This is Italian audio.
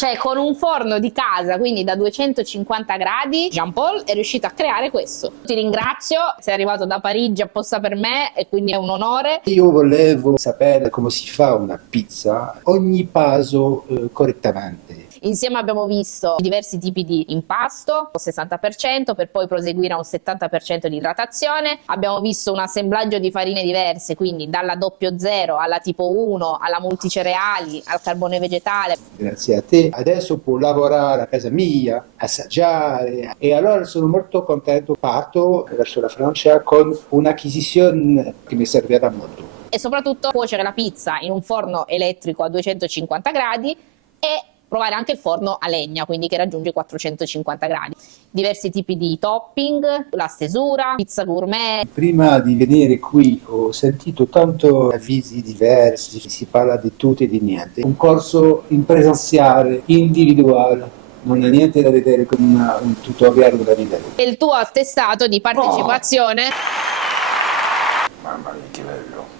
Cioè, con un forno di casa, quindi da 250 gradi, Jean Paul è riuscito a creare questo. Ti ringrazio, sei arrivato da Parigi apposta per me e quindi è un onore. Io volevo sapere come si fa una pizza, ogni passo correttamente. Insieme abbiamo visto diversi tipi di impasto, il 60% per poi proseguire a un 70% di idratazione. Abbiamo visto un assemblaggio di farine diverse, quindi dalla 00 alla tipo 1, alla multicereali, al carbone vegetale. Grazie a te. Adesso può lavorare a casa mia, assaggiare e allora sono molto contento. Parto verso la Francia con un'acquisizione che mi servirà molto. E soprattutto cuocere la pizza in un forno elettrico a 250 gradi e provare anche il forno a legna, quindi che raggiunge i 450 gradi. Diversi tipi di topping, la stesura, pizza gourmet. Prima di venire qui ho sentito tanto avvisi diversi, si parla di tutto e di niente. Un corso in presenziale, individuale, non ha niente da vedere con un tutorial da video. E il tuo attestato di partecipazione. Mamma mia, che bello!